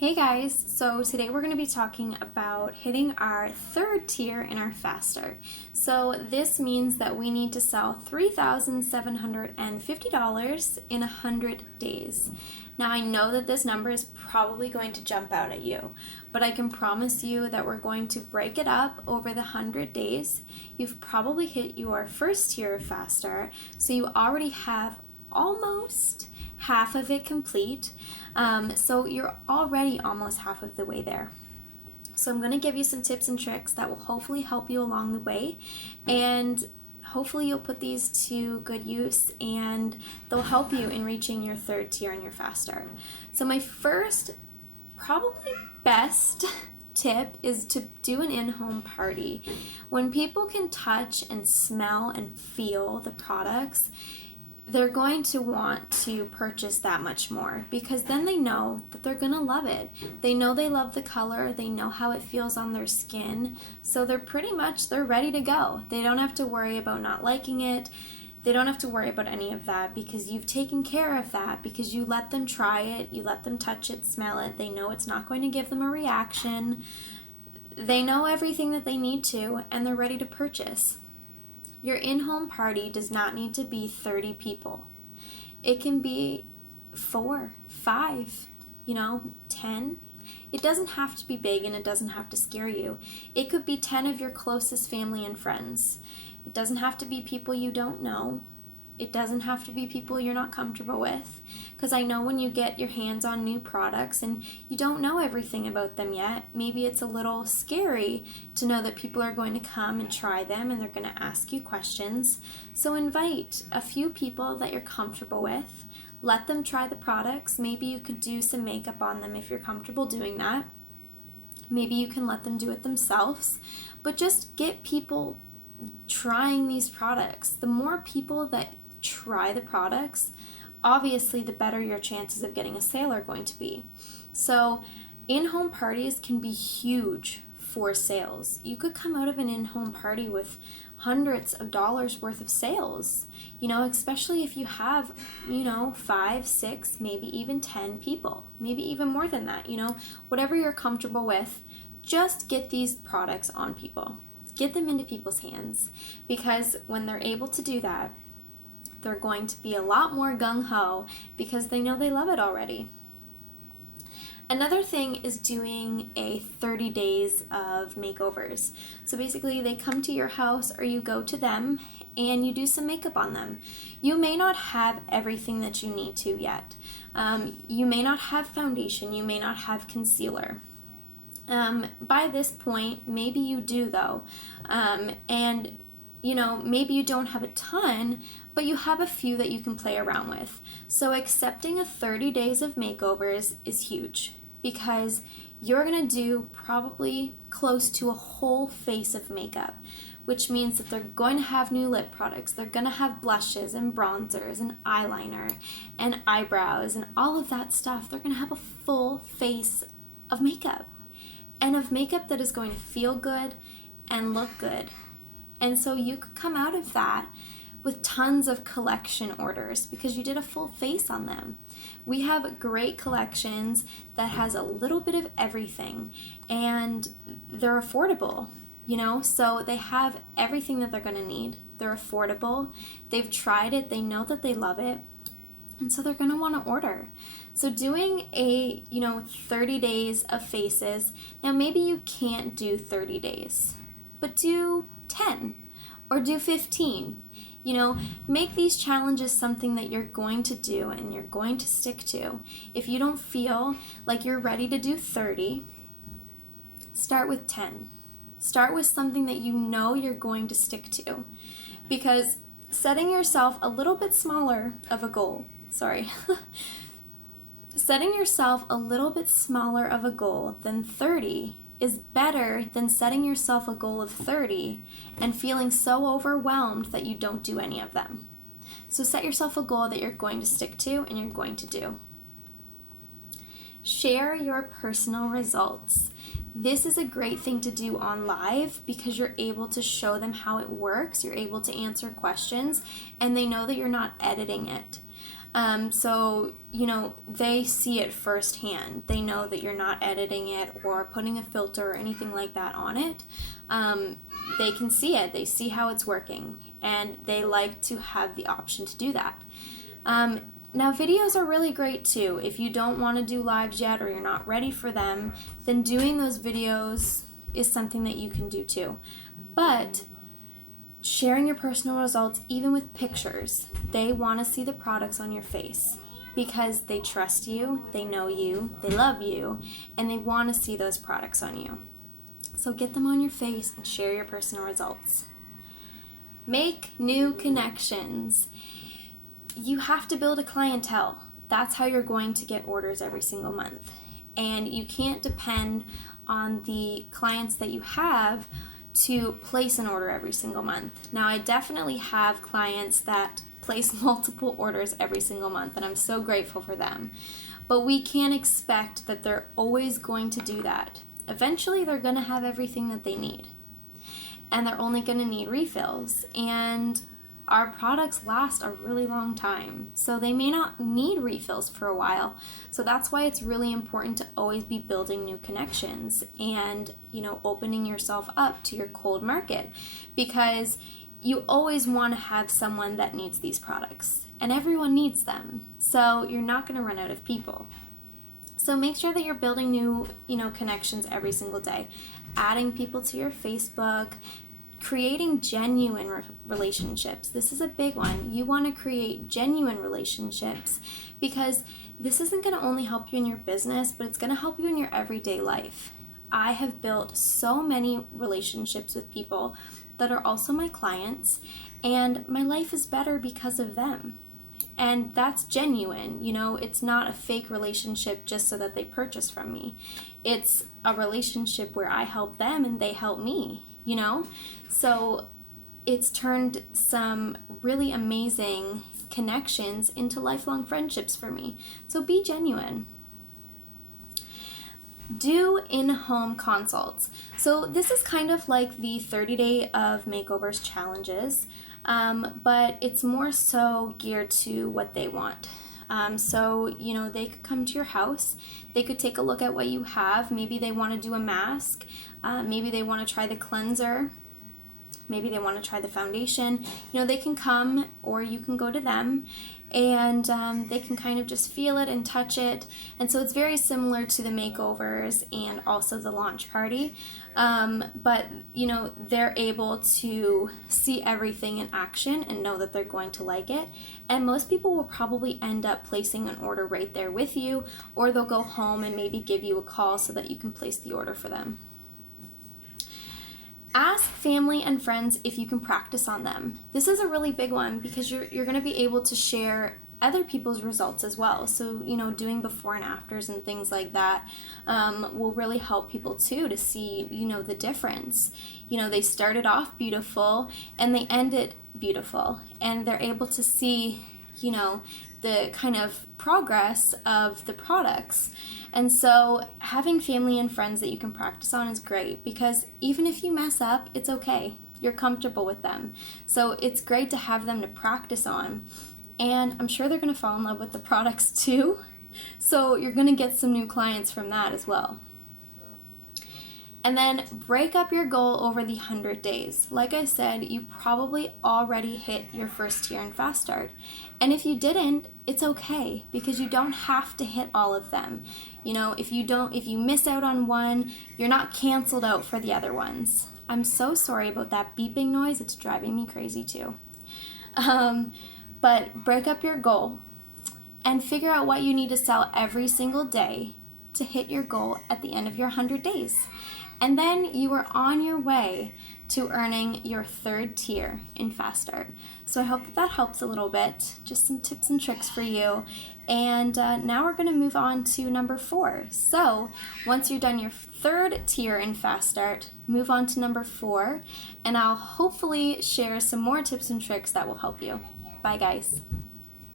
Hey guys, so today we're going to be talking about hitting our third tier in our faster. So this means that we need to sell $3,750 in 100 days. Now I know that this number is probably going to jump out at you, but I can promise you that we're going to break it up over the 100 days. You've probably hit your first tier of faster, so you already have almost half of it complete. So you're already almost half of the way there. So I'm going to give you some tips and tricks that will hopefully help you along the way, and hopefully you'll put these to good use and they'll help you in reaching your third tier and your faster. So my first, probably best tip is to do an in-home party. When people can touch and smell and feel the products, they're going to want to purchase that much more, because then they know that they're going to love it. They know they love the color, they know how it feels on their skin, so they're ready to go. They don't have to worry about not liking it. They don't have to worry about any of that, because you've taken care of that, because you let them try it, you let them touch it, smell it. They know it's not going to give them a reaction. They know everything that they need to, and they're ready to purchase. Your in-home party does not need to be 30 people. It can be 4, 5, 10. It doesn't have to be big, and it doesn't have to scare you. It could be 10 of your closest family and friends. It doesn't have to be people you don't know. It doesn't have to be people you're not comfortable with, because I know when you get your hands on new products and you don't know everything about them yet, maybe it's a little scary to know that people are going to come and try them and they're going to ask you questions. So invite a few people that you're comfortable with. Let them try the products. Maybe you could do some makeup on them if you're comfortable doing that. Maybe you can let them do it themselves, but just get people trying these products. The more people that try the products, obviously the better your chances of getting a sale are going to be. So in-home parties can be huge for sales. You could come out of an in-home party with hundreds of dollars worth of sales, especially if you have 5, 6, maybe even 10 people, maybe even more than that. Whatever you're comfortable with, just get these products on people. Get them into people's hands, because when they're able to do that, they're going to be a lot more gung-ho, because they know they love it already. Another thing is doing a 30 days of makeovers. So basically they come to your house or you go to them and you do some makeup on them. You may not have everything that you need to yet. You may not have foundation, you may not have concealer. By this point, maybe you do though, and maybe you don't have a ton, but you have a few that you can play around with. So accepting a 30 days of makeovers is huge, because you're gonna do probably close to a whole face of makeup, which means that they're going to have new lip products, they're gonna have blushes and bronzers and eyeliner and eyebrows and all of that stuff. They're gonna have a full face of makeup, and of makeup that is going to feel good and look good. And so you could come out of that with tons of collection orders, because you did a full face on them. We have great collections that has a little bit of everything, and they're affordable, so they have everything that they're going to need. They're affordable, they've tried it, they know that they love it, and so they're going to want to order. So doing a 30 days of faces, now maybe you can't do 30 days, but do 10 or do 15. Make these challenges something that you're going to do and you're going to stick to. If you don't feel like you're ready to do 30, start with 10. Start with something that you know you're going to stick to, because setting yourself a little bit smaller of a goal, setting yourself a little bit smaller of a goal than 30 is better than setting yourself a goal of 30 and feeling so overwhelmed that you don't do any of them. So set yourself a goal that you're going to stick to and you're going to do. Share your personal results. This is a great thing to do on live, because you're able to show them how it works, you're able to answer questions, and they know that you're not editing it. So, they see it firsthand. They know that you're not editing it or putting a filter or anything like that on it. They can see it. They see how it's working, and they like to have the option to do that. Now, videos are really great too. If you don't want to do lives yet or you're not ready for them, then doing those videos is something that you can do too. But sharing your personal results, even with pictures, they want to see the products on your face because they trust you, they know you, they love you, and they want to see those products on you. So get them on your face and share your personal results. Make new connections. You have to build a clientele. That's how you're going to get orders every single month. And you can't depend on the clients that you have to place an order every single month. Now, I definitely have clients that place multiple orders every single month, and I'm so grateful for them. But we can't expect that they're always going to do that. Eventually, they're going to have everything that they need, and they're only going to need refills. And our products last a really long time, so they may not need refills for a while. So that's why it's really important to always be building new connections and, opening yourself up to your cold market, because you always want to have someone that needs these products, and everyone needs them. So you're not going to run out of people. So make sure that you're building new, connections every single day, adding people to your Facebook, creating genuine relationships. This is a big one. You want to create genuine relationships because this isn't going to only help you in your business, but it's going to help you in your everyday life. I have built so many relationships with people that are also my clients, and my life is better because of them. And that's genuine. It's not a fake relationship just so that they purchase from me. It's a relationship where I help them and they help me. So it's turned some really amazing connections into lifelong friendships for me. So be genuine. Do in-home consults. So this is kind of like the 30-day of makeovers challenges, but it's more so geared to what they want. So they could come to your house, they could take a look at what you have. Maybe they want to do a mask, maybe they want to try the cleanser, maybe they want to try the foundation. They can come, or you can go to them, and they can kind of just feel it and touch it. And so it's very similar to the makeovers and also the launch party. But they're able to see everything in action and know that they're going to like it. And most people will probably end up placing an order right there with you, or they'll go home and maybe give you a call so that you can place the order for them. Ask family and friends if you can practice on them. This is a really big one because you're going to be able to share other people's results as well. So, doing before and afters and things like that will really help people too to see, the difference. They started off beautiful and they ended beautiful, and they're able to see, the kind of progress of the products. And so having family and friends that you can practice on is great, because even if you mess up, it's okay. You're comfortable with them. So it's great to have them to practice on. And I'm sure they're going to fall in love with the products too. So you're going to get some new clients from that as well. And then break up your goal over the 100 days. Like I said, you probably already hit your first tier in Fast Start. And if you didn't, it's okay, because you don't have to hit all of them. If you miss out on one, you're not canceled out for the other ones. I'm so sorry about that beeping noise. It's driving me crazy too. But break up your goal and figure out what you need to sell every single day to hit your goal at the end of your 100 days. And then you are on your way to earning your third tier in Fast Start. So I hope that helps a little bit. Just some tips and tricks for you. And now we're going to move on to number 4. So once you're done your third tier in Fast Start, move on to number 4. And I'll hopefully share some more tips and tricks that will help you. Bye, guys.